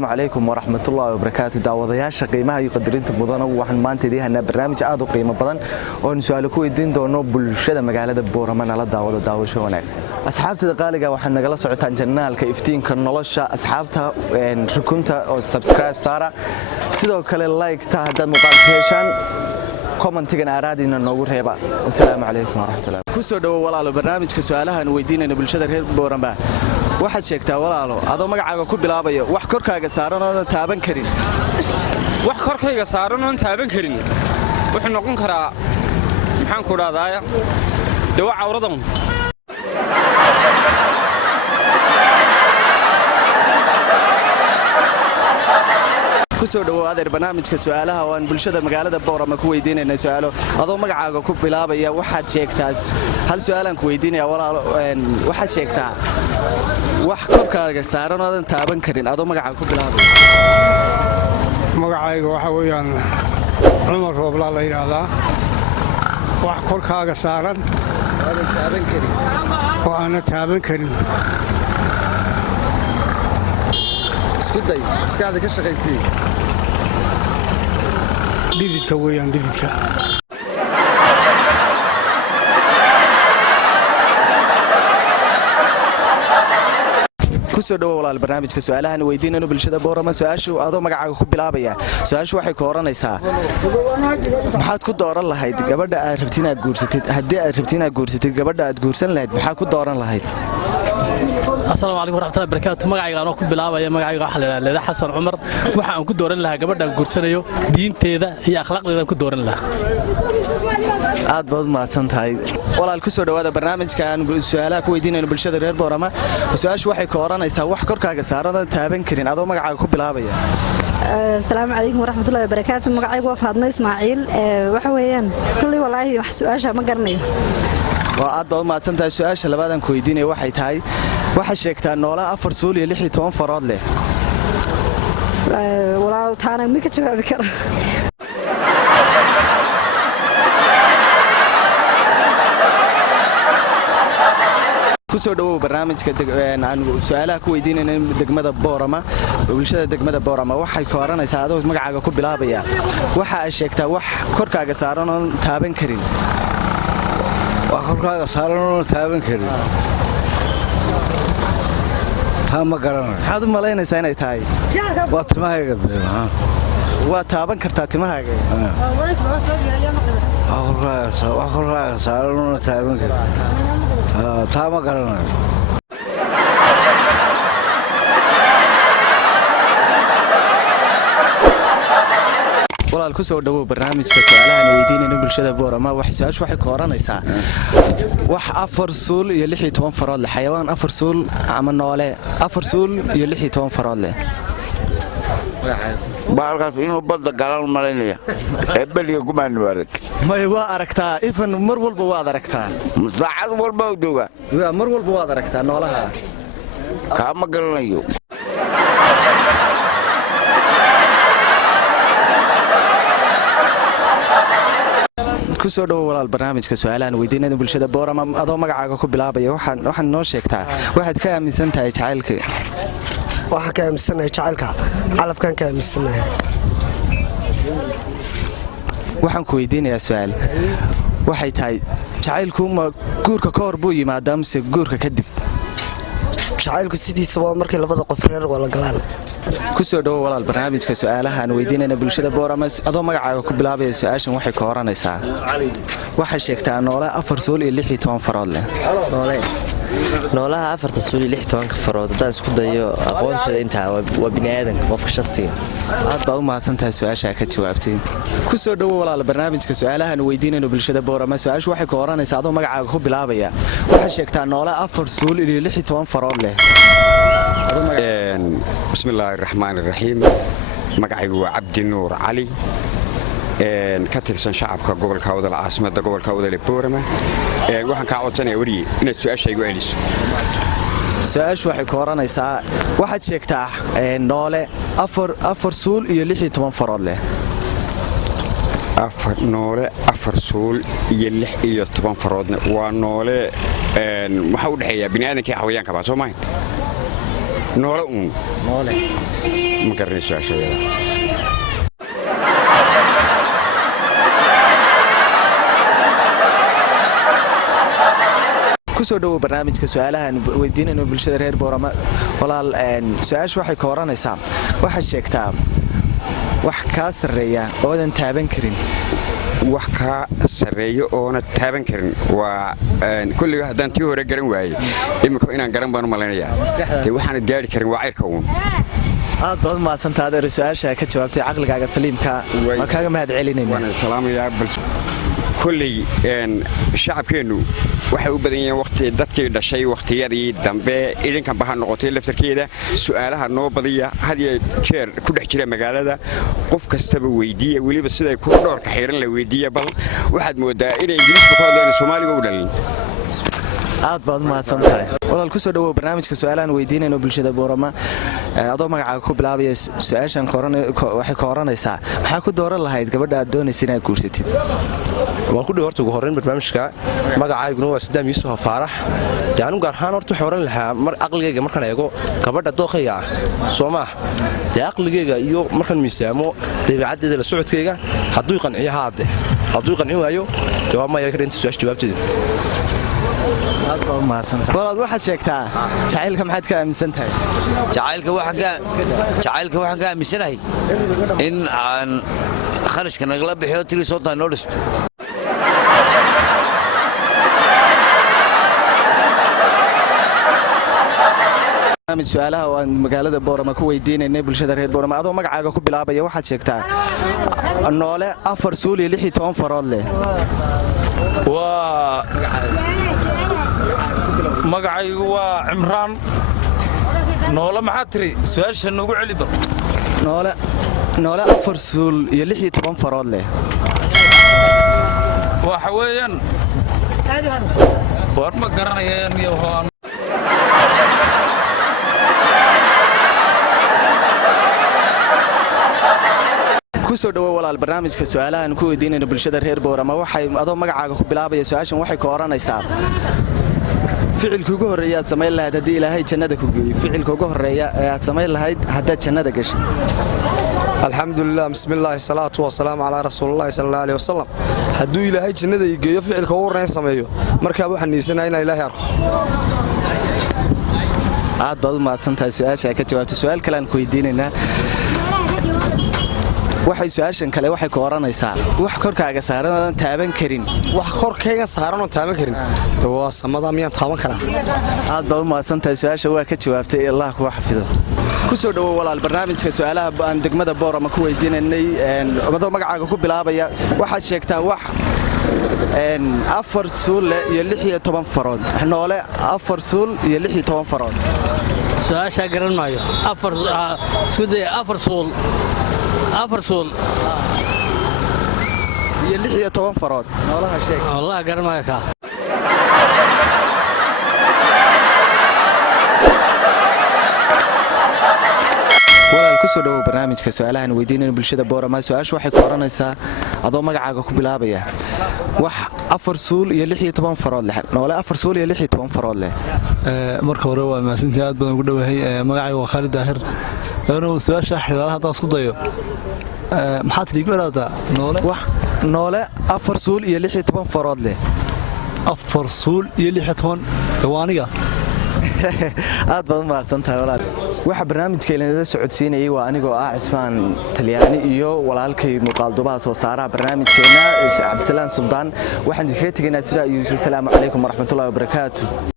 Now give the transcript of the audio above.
السلام عليكم ورحمة الله وبركاته داودياشا qiimaha iyo qadarinta mudan waxaan maanta idin barnaamij aad u qiimo badan oo su'aalo ku weydiin doono bulshada magaalada Boorama la daawado daawasho wanaagsan asxaabta qaaliga waxaan nagala socotaan janaalka iftiinka nolosha asxaabta rukunta oo subscribe saara sidoo kale like ta hadda muuqaalka heshaan commentiga aaraadina noogu reeba assalaamu calaykum waraxmatullaahi ku soo dhawo walaalo barnaamijka su'aalahan weydiinayna bulshada reer Boorama waxaad sheegtaa walaalo adoo magacaaga ku bilaabayo wax korkaaga saaran oo taaban karin wax korkayga saaran oo taaban karin wuxuu noqon karaa maxaan ku raadayaa dawa cawradan ku soo dhawo adeer barnaamijka su'aalaha oo aan bulshada magaalada Boorama ku weydiinayna su'aalo adoo magacaaga ku bilaabaya waxaad sheegtaa hal su'aalan ku weydiinaya walaalo waxaad sheegtaa wax korkaaga saaran oo taaban karin adoo magacaaga ku bilaabaya magacayga waxa weeyaan Cumar Roobla la yiraahdaa wax korkaaga saaran oo taaban karin oo aan taaban karin isku day iskaada ka shaqaysii dhididka weeyaan dhididka kusoo dhawo walaal barnaamijka su'aalahan weydiinayno bulshada Boorama su'aashu adoo magacaaga ku bilaabaya su'aashu waxay ka oranaysaa maxaad ku dooran lahayd gabadha aad rabtiin aad guursatid haddii aad rabtiin aad guursatid gabadha aad guursan lahayd maxaa ku dooran lahayd السلام عليكم ورحمة الله وبركاته magacayga aan ku bilaabaya magacayga waxa la yiraahdaa Leeda Xasan Cumar waxa aan ku dooran lahaa gabadha guursanayo diinteeda iyo akhlaaqdeeda ku dooran lahaa aad baad mahadsan tahay walaal ku soo dhawaada barnaamijka aan su'aalaha ku weydiinayno bulshada reer Boorama su'aashu waxay ka oranaysaa wax korkaaga saaran oo taaban karin adoo magacaaga ku bilaabaya السلام عليكم ورحمة الله وبركاته magacaygu waa Faadmo Ismaaciil waxa weeyaan kulli walaahi wax su'aasha ma garanayo waa aad baad mahadsan tahay su'aasha labaad aan ku weydiinay waxay tahay waxa sheegtaa noola 4 suul iyo 16 farood leh walaa taana ma ka jawaabi karo ku soo dhawo barnaamijka aan su'aalaha ku weydiinayna degmada Boorama bulshada degmada Boorama waxay ka oranaysaa adoo magacaaga ku bilaabaya waxa ay sheegtaa wax korkaaga saaran oo taaban karin wax korkaaga saaran oo taaban karin ma garanayo maxaad u malaynaysaa inay tahay waa timahayga waa taaban kartaa timahaaga wax korkaaga saaran oo taaban karin ma garanayo walaal ku soo dhawo barnaamijka su'aalahan weydiinayna bulshada Boorama wax su'aashu waxay ka oranaysaa wax 4 suul iyo 16 farood leh xayawaan 4 suul ama noole 4 suul iyo 16 farood leh baalkaas inuu badda galaan malaynaya baliga gumaan warag may waa aragtaa ifan mar walba waad aragtaa saacad walba u jooga mar walba waad aragtaa noolaha kaama garanayo ku soo dhawo walaal barnaamijka su'aalahan weydiinayna bulshada Boorama adoo magacaaga ku bilaabaya waxaan noo sheegtaa waxaad ka aaminsan tahay jacaylka waxa ka aaminsanahay jacaylka qalabkan ka aaminsanahay waxaan ku weydiinayaa su'aal waxay tahay jacaylku ma guurka ka hor buu yimaadaa mise guurka kadib jacaylku sidiisa waa markii labada qof reer wala galaan ku soo dhawo walaal barnaamijka su'aalahan weydiinayna bulshada Boorama adoo magacaaga ku bilaabaya su'aashan waxay ka oranaysaa waxa sheegtaa noola 4 suul iyo 16 farood leh noolaha 4 suul iyo 16 farood haddaan isku dayo aqoonteeda intaa waa bini'aadan qofka shakhsiga aad baa u mahadsan tahay su'aasha ka jawaabtay ku soo dhawo walaal barnaamijka su'aalahan weydiinayna bulshada Boorama su'aashu waxay ka oranaysaa adoo magacaaga ku bilaabaya waxa sheegtaa noola 4 suul iyo 16 farood leh بسم الله الرحمن الرحيم magacaygu waa Cabdi Nuur Cali ka tirsan shacabka gobolka Awdal caasimada gobolka Awdal ee Boorama waxaan ka codsanayaa wariye inaad su'aashaygu celiso su'aashu waxay ka oranaysaa waxaad sheegtaa noole 4 suul iyo 16 farood leh noole 4 suul iyo 16 faroodna waa noole waxa u dhaxeeya bini'aadamka iyo xayawaanka ba Soomaaliya noole ma garanay su'aasheeda. kusoo dhawow barnaamijka su'aalahan weydiinayno bulshada reer Boorama walaal su'aashu waxay ka waranaysaa waxa sheegtaa wax ka sareeya oodan taaban karin wax ka sareeyo oona taaban karin waa kulliga haddaan tii hore garan waayey imika inaan garan baan u malaynayaa dee waxaan gaari karin waa cayrka uun aad baad mahadsantahay adeer su'aasha ka jawaabtay caqligaaga saliimka ma kaaga mahad celinayna waan salaamayaa bal kulley shacabkeenu waxay u badan yihiin waqti dadkii dhashay waqtiyadii dambe idinkan baha noqotay laftarkeeda su'aalaha noo badiya had iyo jeer ku dhex jira magaalada qof kastaba weydiiya weliba siday ku dhowrka xiran la weydiiya bal waxaad moodaa inay ingiriisku ka hadlaan Soomaaliga u dhalin aad baad mahadsantahay walaal kusoo dhawow barnaamijka su'aalahan weydiinayno bulshada Boorama adoo magacaaga ku bilaabaya su'aashan waxay ka oranaysaa maxaa ku dooran lahayd gabadha aad doonaysid inaad guursatid waan ku dhawrta ugu horreyn barnaamijka magacayguna waa Sadaam Yuusuf Faarax jaanu gaar ahaan horta waxaan oran lahaa mar aqligayga markaan eego gabadha dooqayga Soomaa dee aqligayga iyo markaan miisaamo dabeecaddeeda la socodkayga hadduu qanciyo haade hadduu qancin waayo jawaab ma yahay inta su'aasha jawaabteeda aad baad mahadsantahay walaal waxaad sheegtaa jacaylka maxaad ka aaminsan tahay jacaylka waxaan ka aaminsanahay in aan kharashka nagala bixiyo tiri soo taa noo dhisto su'aalaha oo aan magaalada Boorama ku weydiinaynay bulshada reer Boorama adoo magacaaga ku bilaabaya waxaad sheegtaa noole 4 suul iyo 16 farood leh waa magacaygu waa Cimraan noole maxaa tiri su'aasha nagu celiba noole 4 suul iyo 16 farood leh waxa weeyaan war ma garanayaan iyo hoon kusoo dhawow walaal barnaamijka su'aalahan ku weydiinayno bulshada reer Boorama waxay adoo magacaaga ku bilaabaya su'aashan waxay ka oranaysaa ficilka ugu horeeya aad sameyn lahayd hadii Ilaahay jannada ku geeyo ficilka ugu horeeya aad sameyn lahayd hadda jannada gashay alxamdulillah bismillah salaatu wa salaam ala rasuulillah sallallahu alayhi wasallam haduu Ilaahay jannada geeyo ficilka ugu horeeya sameeyo markaa waxaan niisanahay in Ilaahay arko aad baad u mahadsantahay su'aasha ka jawaabtay su'aal kale aan ku weydiinaynaa waxay su'aashan kale waxay ka oranaysaa wax korkaaga saaran oo taaban karin wax korkayga saaran oo taaban karin waa samada miyaan taaban karaa aad baad u mahadsantahay su'aasha waa ka jawaabtay Allah ku xafido kusoo dhawow walaal barnaamijka su'aalaha aan degmada Boorama ku weydiinay adoo magacaaga ku bilaabaya waxaad sheegtaa wax 4 suul iyo 16 farood noole 4 suul iyo 16 farood su'aasha garan maayo 4 suul iyo 16 farood noolaha sheeg wallahi garan maayo ka walaal kusoo dhawow barnaamijka su'aalahan weydiinayno bulshada Boorama su'aashu waxay ku oranaysaa adoo magacaaga ku bilaabaya wax 4 suul iyo 16 farood leh noole 4 suul iyo 16 farood leh marka hore waa maasintii aad badan ugu dhawahay magacayga waa Khalid Daahir anoo su'aasha xiriiraha hadda isku dayo maxaad liigu ilaadaa noole 4 suul iyo 16 farood leh 4 suul iyo 16 dawaaniga aad baad mahadsantahay walaal waxa barnaamijkeena la socodsiinayay waa anigoo ah Cismaan Talyaani iyo walaalkay muuqaaldubaha soo saaraha barnaamijkeena Cabdisalaan Suldaan waxaan idinkaga tegaynaa sida ayuu salaamu calaykum waraxmatullaahi wabarakaatuh